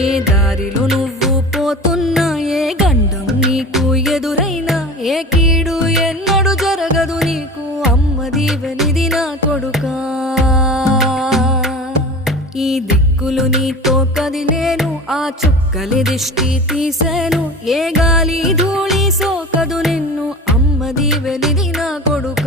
ఏ దారిలో నువ్వు పోతున్నా, ఏ గండం నీకు ఎదురైనా, ఏ కీడు ఎన్నడు జరగదు నీకు, అమ్మ దీవెనిది నా కొడుకా. ఈ దిక్కులు నీతో కదిలేను, ఆ చుక్కలి దిష్టి తీసేను, ఏ గాలి ధూళి సోకదు నిన్ను, అమ్మ దీవెనిది నా కొడుకా.